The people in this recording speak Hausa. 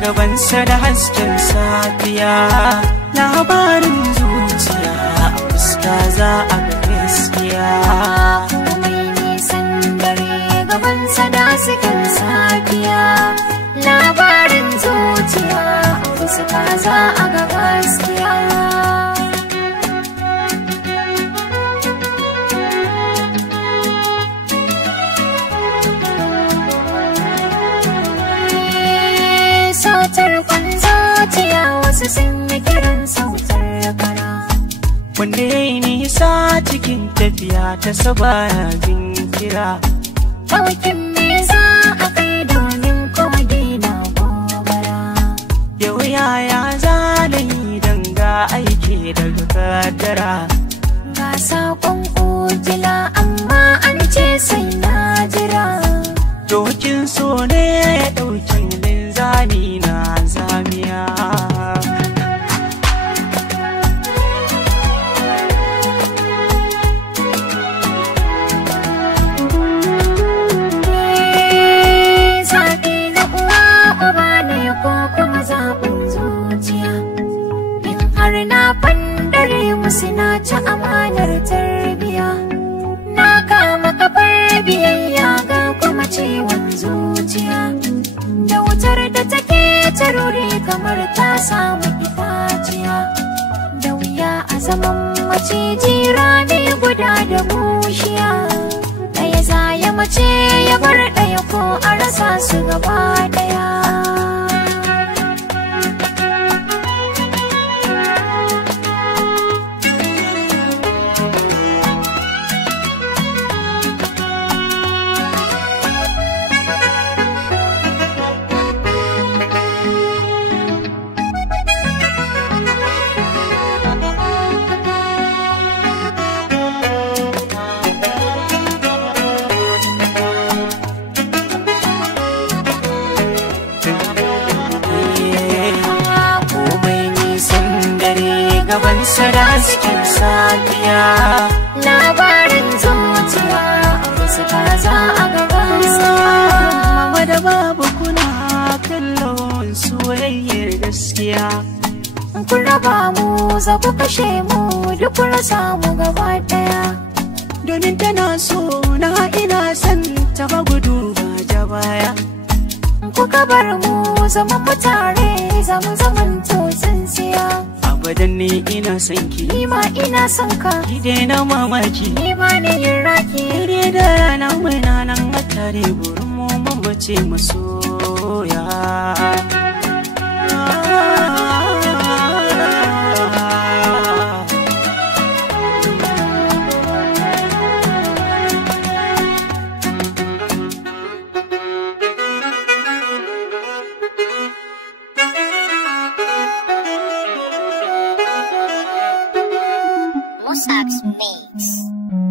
gabansa da hasken safiya, labarin zuciya a fuska za a ga gaskiya. Komai nisan dare gabansa da hasken safiya, labarin zuciya a fuska za a ga gaskiya. Sautar zuciya wasu sun yi kiran sautar kara, wanda ya yi nisa cikin tafiya ta sabaya jin kira. ɗaukin me za a kai domin kogi na gobara. Yau yaya zanayi danga aiki daga kaddara, ga saƙon ujila amma an ce sai na jira. dokin so ne ya ɗauki linzami na zamiya. Zaɓi na uwa uba ne ko kuma zaɓin zuciya, in har na fandare musu na ci amanar tarbiya, na kama kafar biyayya ga kuma ciwon zuciya, da wutar da take taruri kamar ta samu itaciya, da wuya a zaman maciji rami guda da bushiya, ɗaya za ya mace ya bar ɗaya ko a rasa su gaba ɗaya. gabansa da hasken safiya, labarin zuciya a fuska za a gabansa. mama da babu kuna kallon soyayyar gaskiya. Kun raba mu za ku kashe mu duk rasa mu gaba daya, domin tana so na ina son ta ba gudu ba ja baya. kuka bar mu zaman mu tare zaman to tsintsiya. abadan ni ina son ki, Ni ma ina son ka, ki daina mamaki. ni ba ne yin raki. dare da rana muna nan a tare, burin mu mamace masoya. Mossack's Mix.